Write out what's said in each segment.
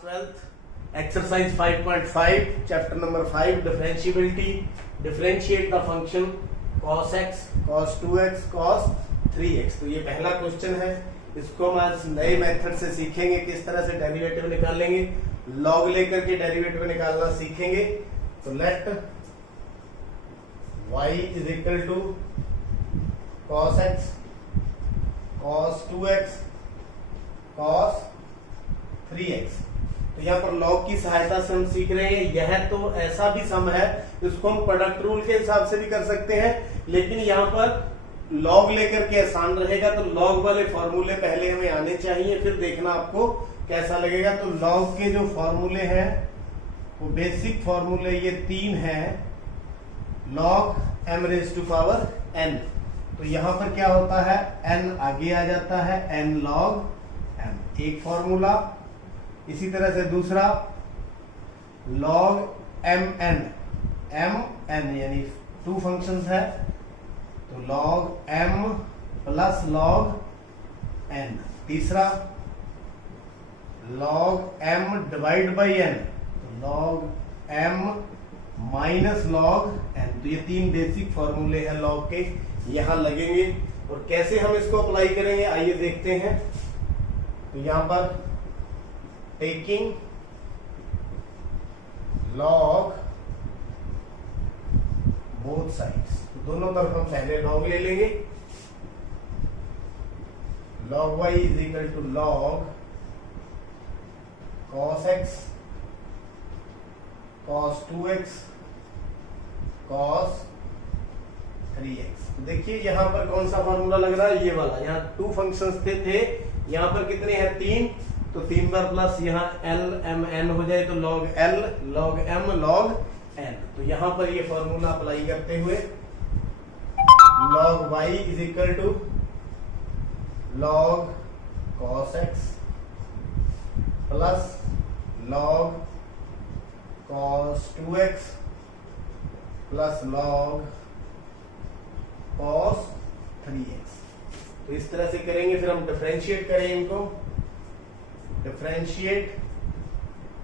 Class 12th exercise 5.5 chapter number 5 differentiability. Differentiate the function cos x cos 2x cos 3x। तो ये पहला question है, इसको हम आज नए मेथड से सीखेंगे, किस तरह से डेरिवेटिव निकालेंगे, लॉग लेकर के डेरिवेटिव निकालना सीखेंगे। तो let y is equal to cos x cos 2x cos 3x। तो यहाँ पर लॉग की सहायता से हम सीख रहे हैं। यह तो ऐसा भी सम है, इसको हम प्रोडक्ट रूल के हिसाब से भी कर सकते हैं, लेकिन यहाँ पर लॉग लेकर के आसान रहेगा। तो लॉग वाले फॉर्मूले पहले हमें आने चाहिए, फिर देखना आपको कैसा लगेगा। तो लॉग के जो फॉर्मूले हैं वो बेसिक फॉर्मूले ये 3 हैं। Log m raise to power n। तो यहां पर क्या होता है, n आगे आ जाता है, n log m एक फॉर्मूला। इसी तरह से दूसरा log mn, mn यानी 2 फंक्शंस है, तो log m plus log n। तीसरा log m divide by n, तो log m minus log n। तो ये 3 बेसिक फॉर्मूले हैं लॉग के, यहां लगेंगे। और कैसे हम इसको अप्लाई करेंगे आइए देखते हैं। तो यहां पर टेकिंग log बोथ साइड्स, तो दोनों तरफ हम पहले log ले लेंगे। log y is equal to log cos x cos 2x cos 3x। तो देखिए यहां पर कौन सा फॉर्मूला लग रहा है, ये वाला। यहाँ 2 फंक्शंस थे, यहाँ पर कितने हैं 3, तो 3 बार प्लस यहाँ l m n हो जाए, तो log l log m log n। तो यहाँ पर ये फॉर्मूला अप्लाई करते हुए log y is equal to log cos x plus log cos 2x plus log cos 3x। तो इस तरह से करेंगे, फिर हम डिफरेंशिएट करें इनको। Differentiate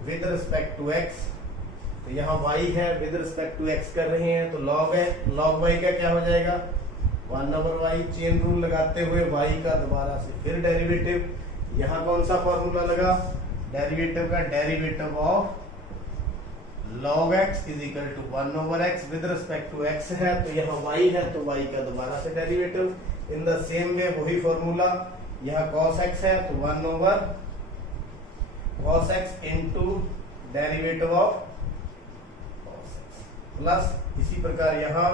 with respect to x, तो यहाँ y है, विद रिस्पेक्ट टू x कर रहे हैं, तो log है, log y का क्या हो जाएगा 1/y। चेन रूल लगाते हुए y का दोबारा से फिर डेरिवेटिव। यहाँ कौन सा फॉर्मूला लगा, डेरिवेटिव का derivative of log x is equal to 1/x। With respect to x है, तो यहाँ y है, तो y का दोबारा से derivative. In the same way वही फॉर्मूला, यहाँ cos x है, तो 1/cos x into derivative of cos x, plus इसी प्रकार यहाँ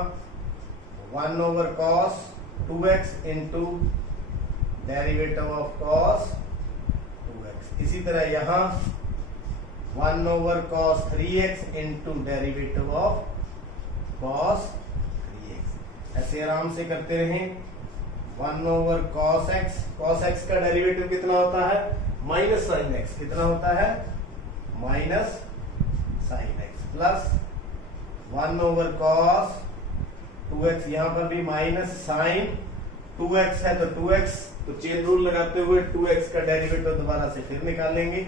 1/cos 2x into derivative of cos 2x। इसी तरह यहाँ 1/cos 3x into derivative of cos 3x। ऐसे आराम से करते रहें। 1/cos x, cos x का डेरिवेटिव कितना होता है माइनस साइन x, कितना होता है minus sign x, plus 1/cos 2x, यहां पर भी माइनस साइन 2x है, तो 2x, तो चेन रूल लगाते हुए 2x का डेरिवेटिव दोबारा से फिर निकालेंगे।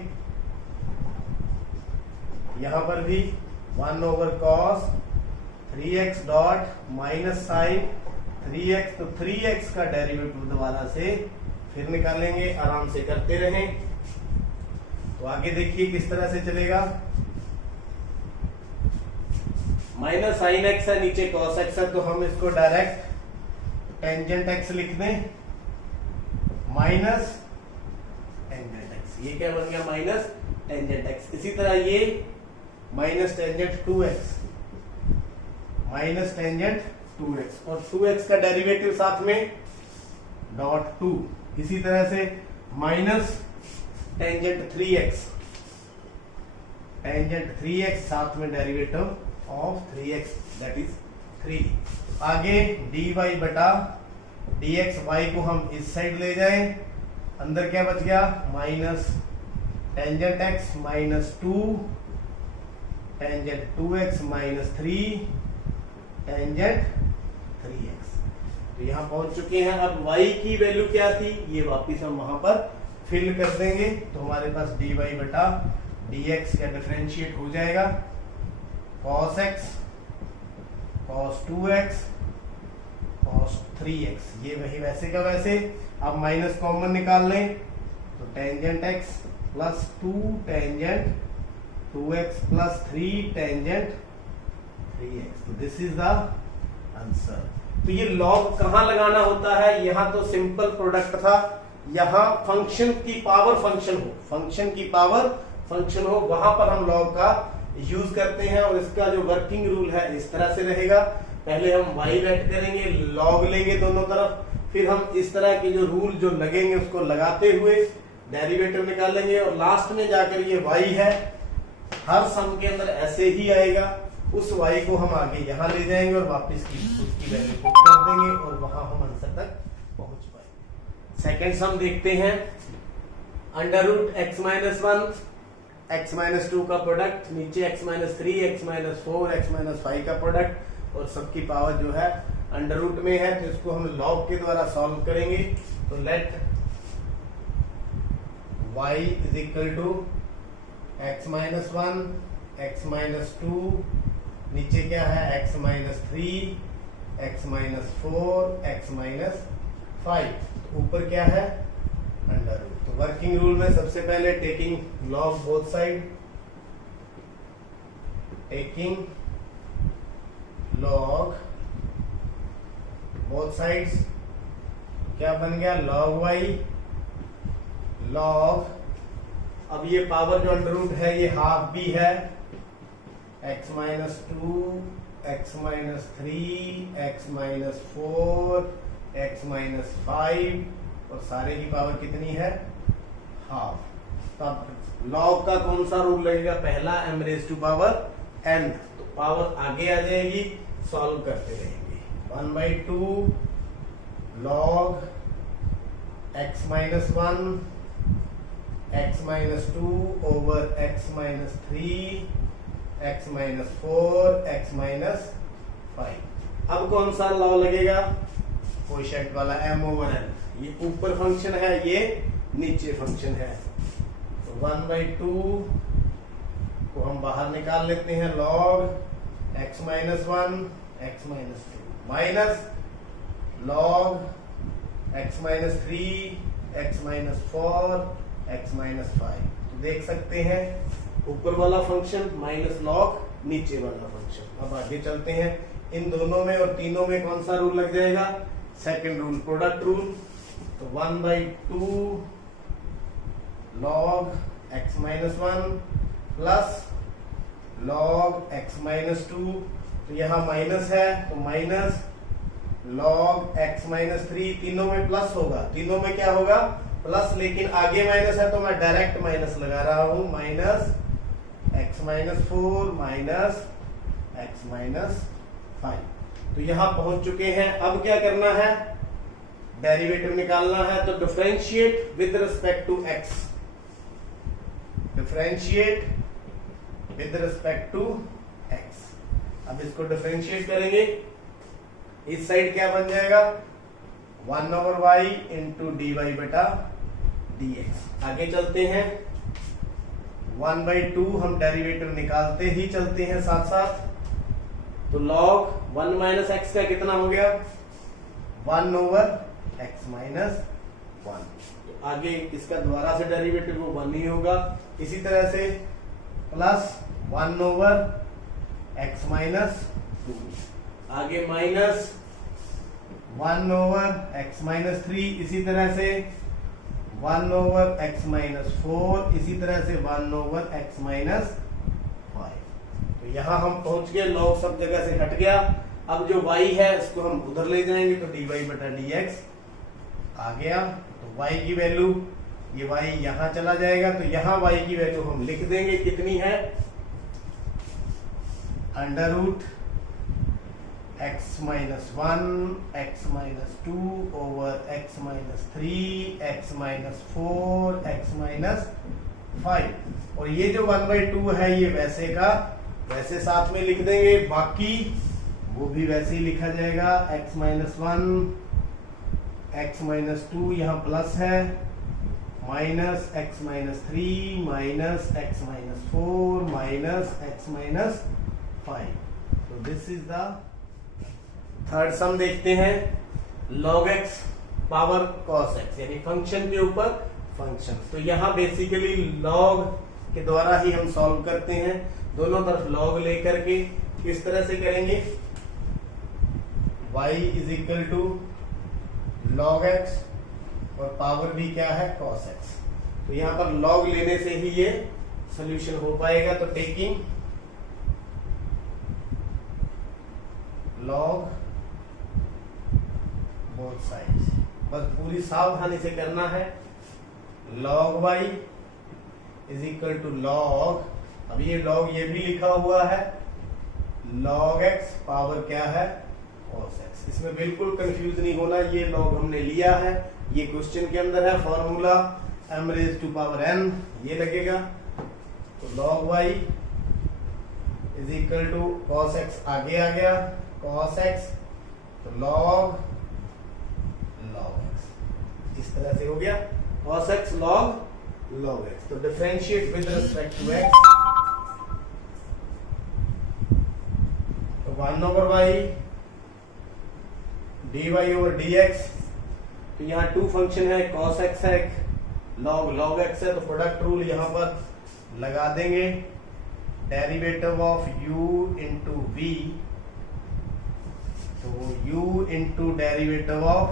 यहां पर भी 1/cos 3x dot minus sign 3x, तो 3x का डेरिवेटिव दोबारा से फिर निकालेंगे। आराम से करते रहें। तो आगे देखिए किस तरह से चलेगा। माइनस साइन x है, नीचे cos x है, तो हम इसको डायरेक्ट टेंजेंट x लिख दें, माइनस टेंजेंट x। ये क्या बन गया माइनस टेंजेंट x। इसी तरह ये minus tangent 2x, minus tangent 2x, और 2x का डेरिवेटिव साथ में डॉट 2। इसी तरह से minus tangent 3x, tangent 3x साथ में derivative of 3x that is 3। आगे dy बटा dx, y को हम इस साइड ले जाएं, अंदर क्या बच गया minus tangent x minus 2 tangent 2x minus 3 tangent 3x। तो यहां पहुंच चुके हैं। अब y की वैल्यू क्या थी, ये वापिस हम वहां पर फिल कर देंगे। तो हमारे पास dy बटा dx का डिफरेंशिएट हो जाएगा cos x cos 2x cos 3x, ये वही वैसे का वैसे। अब माइनस कॉमन निकाल लें तो tangent x plus 2 tangent 2x plus 3 tangent 3x। तो दिस इज द आंसर। तो ये लॉग कहां लगाना होता है, यहां तो सिंपल प्रोडक्ट था, यहां फंक्शन की पावर फंक्शन हो वहां पर हम लॉग का यूज करते हैं। और इसका जो वर्किंग रूल है इस तरह से रहेगा, पहले हम y लेट करेंगे, लॉग लेंगे दोनों तरफ, फिर हम इस तरह के जो रूल जो लगेंगे उसको लगाते हुए डेरिवेटिव निकालेंगे, और लास्ट में जाकर ये y है हर सम के अंदर ऐसे ही आएगा, उस y को हम आगे यहां ले जाएंगे और वापस उसकी वैल्यू पुट कर देंगे और वहां हम आंसर तक पहुंच पाएंगे। सेकंड सम देखते हैं, under root x minus 1 x minus 2 का प्रोडक्ट, नीचे x minus 3 x minus 4 x minus 5 का प्रोडक्ट, और सबकी पावर जो है अंडर रूट में है, तो इसको हम लॉग के द्वारा सॉल्व करेंगे। तो let y is equal to x minus 1 x minus 2, नीचे क्या है x minus 3 x minus 4 x minus 5, ऊपर क्या है अंडर रूट। तो वर्किंग रूल में सबसे पहले taking log both side, taking log both sides, क्या बन गया log y log, अब ये पावर जो अंडर रूट है ये हाफ भी है, x minus 2 x minus 3 x minus 4 x minus 5, और सारे की पावर कितनी है हाफ। तब लॉग का कौन सा रूल लगेगा, पहला m raise to power n, तो पावर आगे आ जाएगी, सॉल्व करते रहेंगे। 1/2 log x minus 1 x minus 2 over x minus 3 x minus 4 x minus 5। अब कौन सा लॉ लगेगा, कोशेंट वाला m ओवर n, ये ऊपर फंक्शन है ये नीचे फंक्शन है, तो 1/2 को हम बाहर निकाल लेते हैं, log x minus 1 x minus 2 minus log x minus 3 x minus 4 x minus 5। तो देख सकते हैं ऊपर वाला फंक्शन माइनस लॉग नीचे वाला फंक्शन। अब आगे चलते हैं, इन दोनों में और तीनों में कौन सा रूल लग जाएगा, सेकंड रूल प्रोडक्ट रूल। तो 1/2 log x minus 1 plus log x minus 2, तो यहाँ माइनस है तो माइनस log x माइनस 3, तीनों में प्लस होगा, तीनों में क्या होगा प्लस, लेकिन आगे माइनस है तो मैं डायरेक्ट माइनस लगा रहा हूं, minus x minus 4 minus x minus 5। तो यहां पहुंच चुके हैं। अब क्या करना है, डेरिवेटिव निकालना है, तो differentiate with respect to x, differentiate with respect to x। अब इसको डिफरेंशिएट करेंगे, इस साइड क्या बन जाएगा 1/y इंटू dy बटा dx। आगे चलते हैं, 1/2 हम डेरिवेटिव निकालते ही चलते हैं साथ साथ, तो log 1 माइनस एक्स का कितना हो गया 1/x माइनस 1। तो आगे इसका दोबारा से डेरिवेटिव वो 1 ही होगा। इसी तरह से प्लस 1/x माइनस 2, आगे माइनस 1/x माइनस 3, इसी तरह से 1/x माइनस 4, इसी तरह से 1/x माइनस 5। तो यहां हम पहुंच गए, लॉग सब जगह से हट गया। अब जो y है इसको हम उधर ले जाएंगे, तो dy बटा dx आ गया। तो y की वैल्यू, ये y यहां चला जाएगा, तो यहां y की वैल्यू हम लिख देंगे, कितनी है under root x minus 1 x minus 2 over x minus 3 x minus 4 x minus 5। और ये जो 1/2 है ये वैसे का वैसे साथ में लिख देंगे, बाकी वो भी वैसे ही लिखा जाएगा। x माइनस 1 x माइनस 2 यहाँ प्लस है minus x minus 3 minus x minus 4 minus x minus 5। तो दिस इज द थर्ड सम। देखते हैं log x power cos x, यानी फंक्शन के ऊपर फंक्शन। तो यहां बेसिकली log के द्वारा ही हम सॉल्व करते हैं, दोनों तरफ log लेकर के। किस तरह से करेंगे? y is equal to log x और पावर भी क्या है? cos x। तो यहां पर log लेने से ही ये सॉल्यूशन हो पाएगा। तो टेकिंग log बोथ साइड्स, बस पूरी सावधानी से करना है। log y is equal to log, अब ये log ये भी लिखा हुआ है, log x पावर क्या है? cos x। इसमें बिल्कुल कंफ्यूज नहीं होना, ये log हमने लिया है, ये क्वेश्चन के अंदर है। Formula m raise to power n ये लगेगा। तो log y is equal to cos x आगे आ गया, cos x तो log x इस तरह से हो गया, cos x log x। तो differentiate with respect to x, तो 1/y dy ओवर dx। तो यहाँ टू फंक्शन है, cos x है, log x है, तो प्रोडक्ट रूल यहां पर लगा देंगे। Derivative of u into v, तो u into derivative of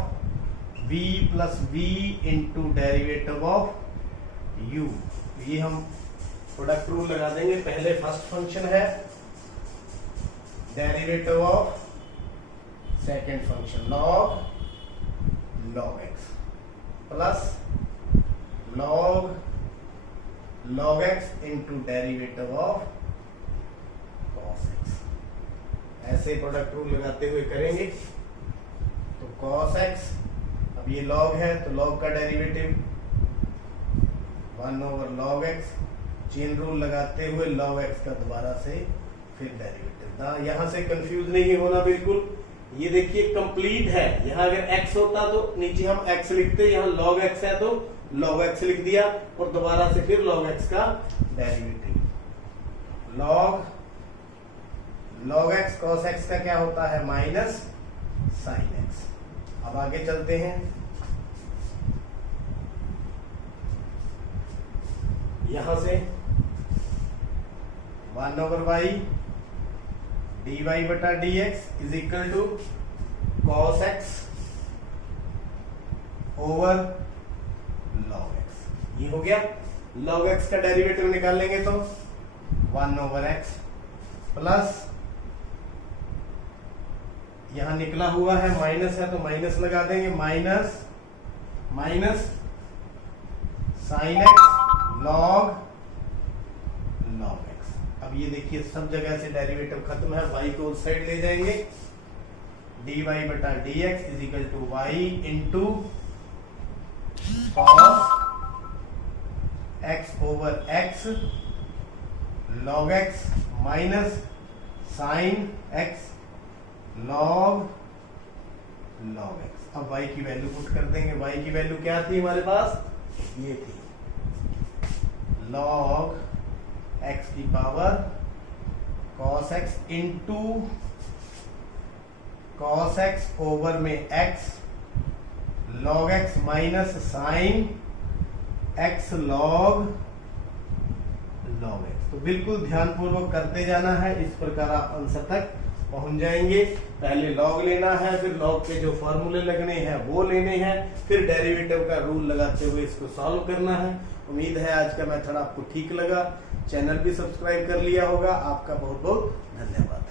v plus v into derivative of u, ये हम प्रोडक्ट रूल लगा देंगे। पहले फर्स्ट फंक्शन है, derivative of second function log x plus log x into derivative of cos x। ऐसे product rule लगाते हुए करेंगे। तो cos x, अब ये log है तो log का derivative 1/log x, chain rule लगाते हुए log x का दोबारा से फिर डेरिवेटिव। यहां से कंफ्यूज नहीं होना बिल्कुल। ये देखिए कंप्लीट है, यहाँ अगर x होता तो नीचे हम x लिखते, यहाँ log x है तो log x लिख दिया और दोबारा से फिर log x का derivative. log x cos x का क्या होता है? Minus sin x। अब आगे चलते हैं, यहां से 1/y dy बटा dx is equal to cos x over log x। ये हो गया। log x का डेरिवेटिव निकालेंगे तो 1/x प्लस, यहां निकला हुआ है माइनस है तो माइनस लगा देंगे, minus sin x log x। अब ये देखिए सब जगह से डेरिवेटिव खत्म है, y को उस साइड ले जाएंगे, dy बटा dx is equal to y into cos x over x log x minus sin x log x। अब y की वैल्यू पुट कर देंगे, y की वैल्यू क्या थी हमारे पास? ये थी log x की power cos x into cos x over में x log x minus sin x log x। तो बिल्कुल ध्यानपूर्वक करते जाना है, इस प्रकार आप आंसर तक पहुंच जाएंगे। पहले log लेना है, फिर log के जो फॉर्मूले लगने हैं वो लेने हैं, फिर डेरिवेटिव का रूल लगाते हुए इसको सॉल्व करना है। उम्मीद है आज का मेथड आपको ठीक लगा। चैनल भी सब्सक्राइब कर लिया होगा। आपका बहुत बहुत धन्यवाद।